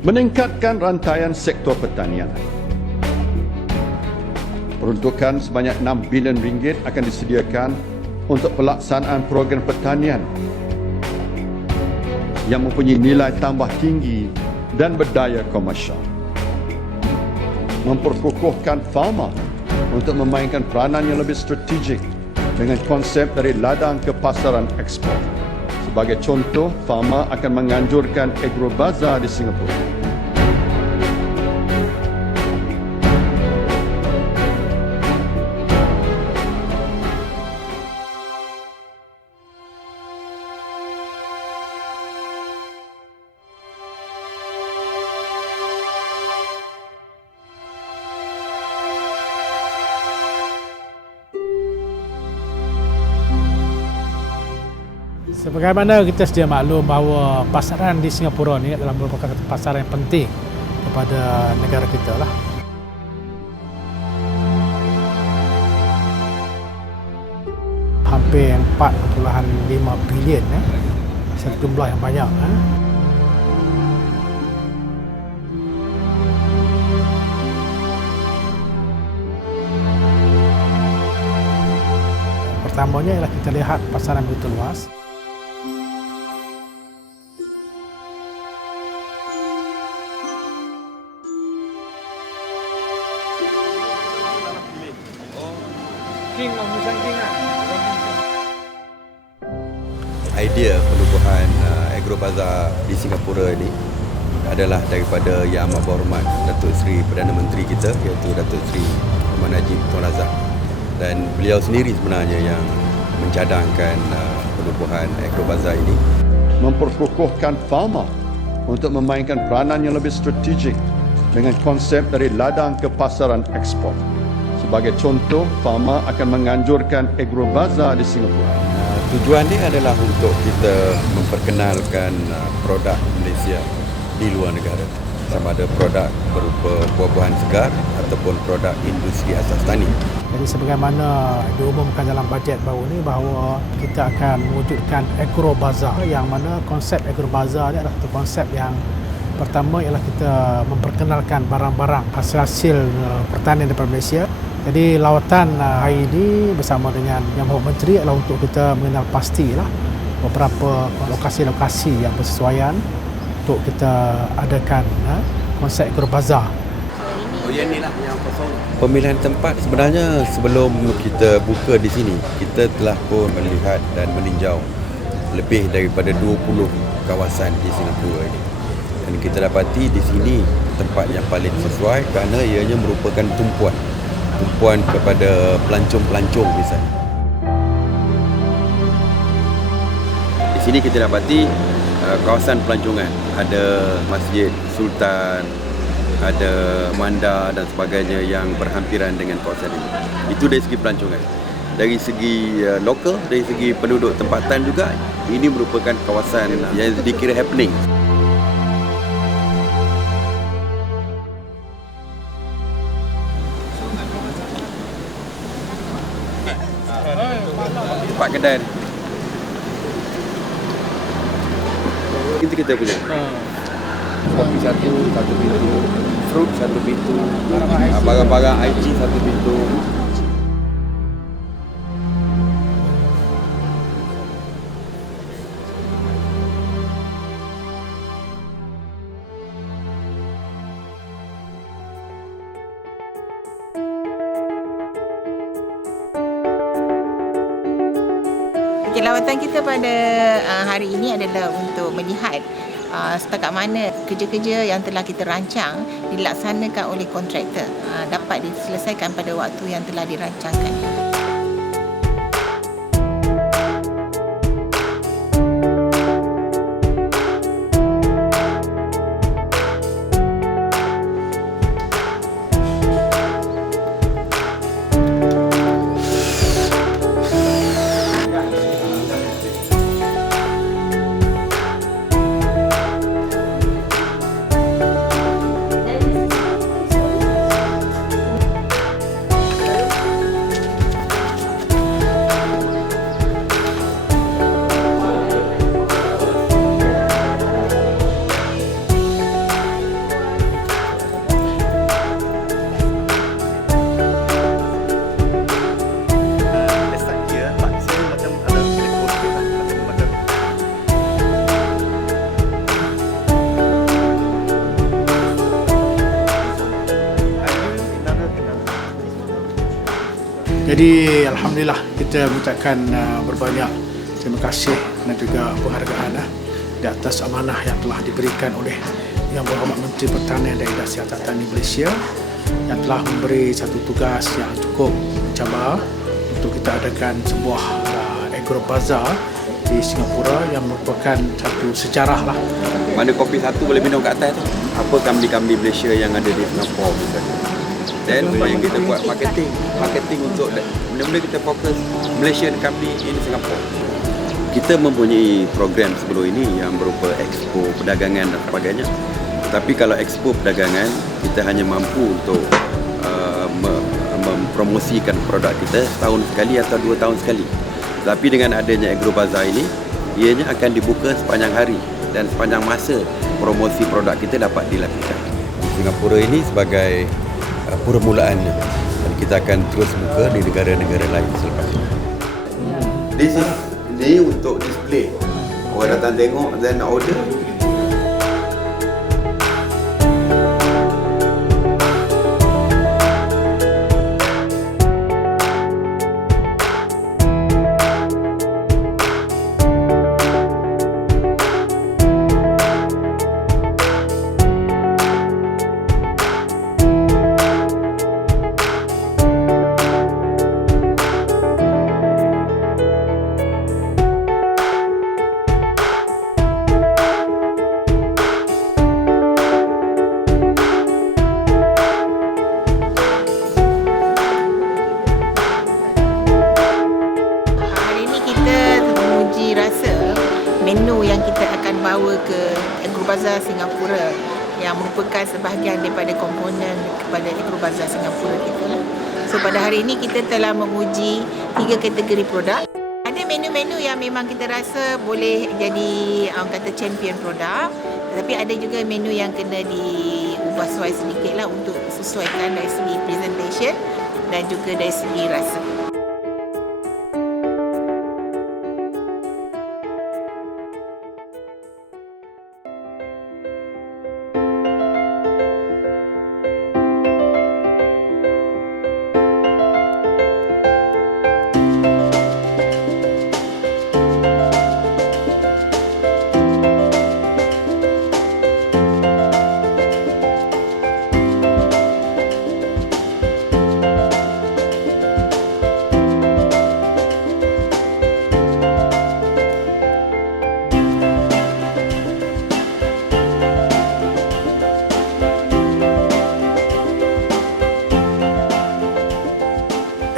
meningkatkan rantaian sektor pertanian. Peruntukan sebanyak 6 bilion ringgit akan disediakan untuk pelaksanaan program pertanian yang mempunyai nilai tambah tinggi dan berdaya komersial. Memperkukuhkan farma untuk memainkan peranan yang lebih strategik dengan konsep dari ladang ke pasaran ekspor. Sebagai contoh, Pharma akan menganjurkan Agrobazar di Singapura. Sebagaimana kita sedia maklum bahawa pasaran di Singapura ni adalah merupakan pasaran yang penting kepada negara kita lah. Hampir 4.5 bilion eh. Satu jumlah yang banyak eh. Pertamanya ialah kita lihat pasaran begitu luas. King of Musang King lah. idea penubuhan uh, Agrobazar di Singapura ini adalah daripada Yang Amat Berhormat Datuk Seri Perdana Menteri kita iaitu Datuk Seri Muhammad Najib Tun Razak dan beliau sendiri sebenarnya yang mencadangkan uh, penubuhan Agrobazar ini Memperkukuhkan farma untuk memainkan peranan yang lebih strategik dengan konsep dari ladang ke pasaran ekspor. Sebagai contoh, Pharma akan menganjurkan Agrobazar di Singapura. Uh, tujuan dia adalah untuk kita memperkenalkan uh, produk Malaysia di luar negara sama ada produk berupa buah-buahan segar ataupun produk industri asas tani. Jadi sebagaimana diumumkan dalam bajet baru ni bahawa kita akan mewujudkan Agro Bazaar yang mana konsep Agro Bazaar ni adalah satu konsep yang pertama ialah kita memperkenalkan barang-barang hasil-hasil uh, pertanian daripada Malaysia. Jadi lawatan uh, hari ini bersama dengan Yang Berhormat Menteri adalah untuk kita mengenal pastilah beberapa lokasi-lokasi yang bersesuaian untuk kita adakan uh, konsep Agro Bazaar. Pemilihan tempat sebenarnya sebelum kita buka di sini, kita telah pun melihat dan meninjau lebih daripada 20 kawasan di Singapura ini. Dan kita dapati di sini tempat yang paling sesuai kerana ianya merupakan tumpuan. Tumpuan kepada pelancong-pelancong di sana. Di sini kita dapati uh, kawasan pelancongan. Ada Masjid Sultan, ada Manda dan sebagainya yang berhampiran dengan kawasan ini. Itu dari segi pelancongan. Dari segi uh, lokal, dari segi penduduk tempatan juga, ini merupakan kawasan yang dikira happening. Kedai ni. Itu kita punya. Kopi satu, satu pintu. Fruit satu pintu. Barang-barang IT satu pintu. Okey, lawatan kita pada uh, hari ini adalah untuk melihat uh, setakat mana kerja-kerja yang telah kita rancang dilaksanakan oleh kontraktor uh, dapat diselesaikan pada waktu yang telah dirancangkan. Jadi Alhamdulillah kita mengucapkan uh, berbanyak terima kasih dan juga penghargaan uh, di atas amanah yang telah diberikan oleh Yang Berhormat Menteri Pertanian dan Industri Atas Tani Malaysia yang telah memberi satu tugas yang cukup mencabar untuk kita adakan sebuah uh, agro bazaar di Singapura yang merupakan satu sejarah lah Mana kopi satu boleh minum kat atas tu? Apa company-company Malaysia yang ada di Singapura misalnya? Dan yang kita buat marketing, marketing untuk benda-benda kita fokus Malaysian company in Singapore. Kita mempunyai program sebelum ini yang berupa expo perdagangan dan sebagainya. Tapi kalau expo perdagangan, kita hanya mampu untuk uh, me- mempromosikan produk kita setahun sekali atau dua tahun sekali. Tapi dengan adanya Agro Bazaar ini, ianya akan dibuka sepanjang hari dan sepanjang masa promosi produk kita dapat dilakukan. Singapura ini sebagai uh, permulaannya dan kita akan terus buka di negara-negara lain selepas ini. This is ini untuk display. Orang datang tengok dan order. Merupakan sebahagian daripada komponen kepada Agrobazar Singapura kita lah. So pada hari ini kita telah menguji tiga kategori produk. Ada menu-menu yang memang kita rasa boleh jadi orang kata champion produk. Tetapi ada juga menu yang kena diubah suai sedikit lah untuk sesuaikan dari segi presentation dan juga dari segi rasa.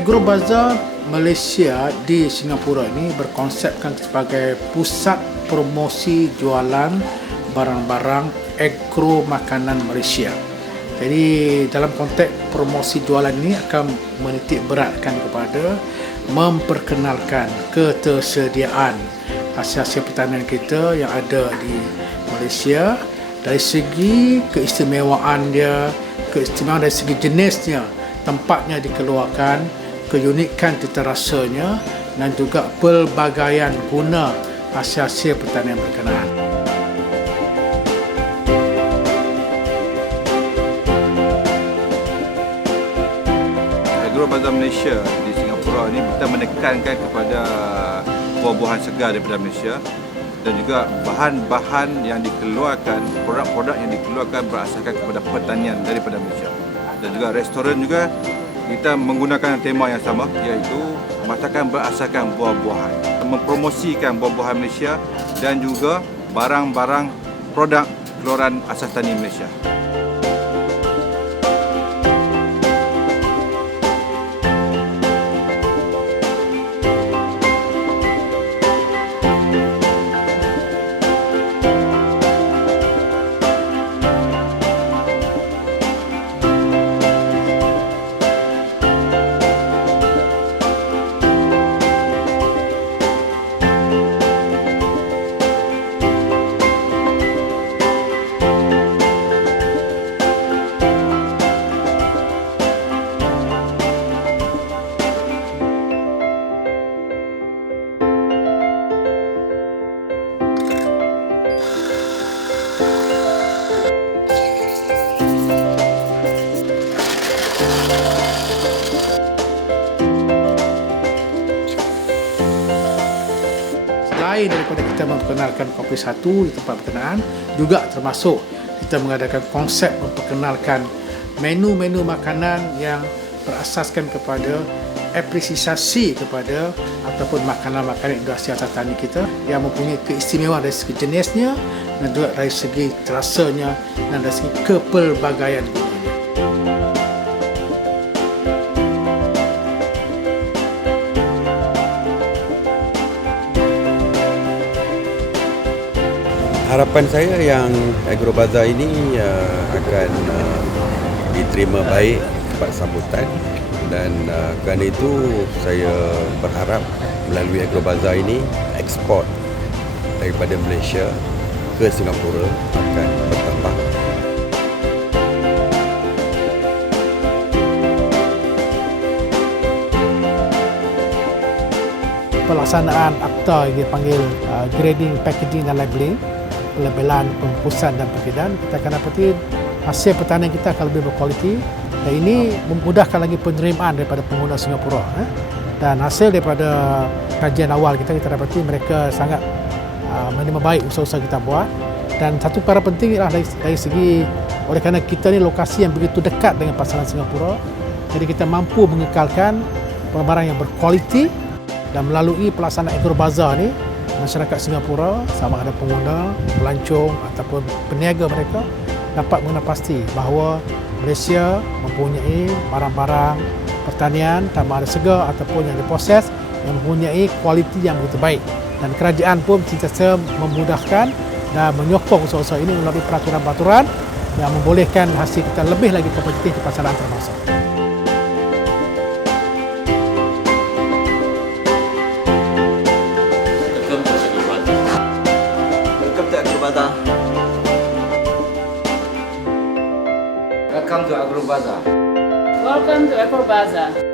Agro Bazaar Malaysia di Singapura ini berkonsepkan sebagai pusat promosi jualan barang-barang agro makanan Malaysia. Jadi dalam konteks promosi jualan ini akan menitik beratkan kepada memperkenalkan ketersediaan hasil-hasil pertanian kita yang ada di Malaysia dari segi keistimewaan dia, keistimewaan dari segi jenisnya, tempatnya dikeluarkan, keunikan cita rasanya dan juga pelbagaian guna hasil-hasil pertanian berkenaan. Agro Bazar Malaysia di Singapura ini kita menekankan kepada buah-buahan segar daripada Malaysia dan juga bahan-bahan yang dikeluarkan, produk-produk yang dikeluarkan berasaskan kepada pertanian daripada Malaysia. Dan juga restoran juga kita menggunakan tema yang sama iaitu masakan berasaskan buah-buahan. Mempromosikan buah-buahan Malaysia dan juga barang-barang produk keluaran asas tani Malaysia. Daripada kita memperkenalkan kopi satu di tempat berkenaan juga termasuk kita mengadakan konsep memperkenalkan menu-menu makanan yang berasaskan kepada apresiasi kepada ataupun makanan-makanan industri atas tani kita yang mempunyai keistimewaan dari segi jenisnya dan juga dari segi rasanya dan dari segi kepelbagaian Harapan saya yang Agrobazar ini uh, akan uh, diterima baik dapat sambutan dan uh, kerana itu saya berharap melalui Agrobazar ini ekspor daripada Malaysia ke Singapura akan bertambah. pelaksanaan akta yang dipanggil uh, grading, packaging dan labeling pelabelan, pengkhususan dan perbezaan kita akan dapati hasil pertanian kita akan lebih berkualiti. Dan ini memudahkan lagi penerimaan daripada pengguna Singapura eh. dan hasil daripada kajian awal kita kita dapati mereka sangat uh, menerima baik usaha-usaha kita buat. Dan satu perkara penting ialah dari, dari segi oleh kerana kita ni lokasi yang begitu dekat dengan pasaran Singapura jadi kita mampu mengekalkan barang-barang yang berkualiti dan melalui pelaksanaan Agrobazar ni masyarakat Singapura sama ada pengguna, pelancong ataupun peniaga mereka dapat mengenal pasti bahawa Malaysia mempunyai barang-barang pertanian tambah ada segar ataupun yang diproses yang mempunyai kualiti yang begitu baik dan kerajaan pun sentiasa memudahkan dan menyokong usaha-usaha ini melalui peraturan-peraturan yang membolehkan hasil kita lebih lagi kompetitif di pasaran antarabangsa. Bazaar. Welcome to Echo Bazaar.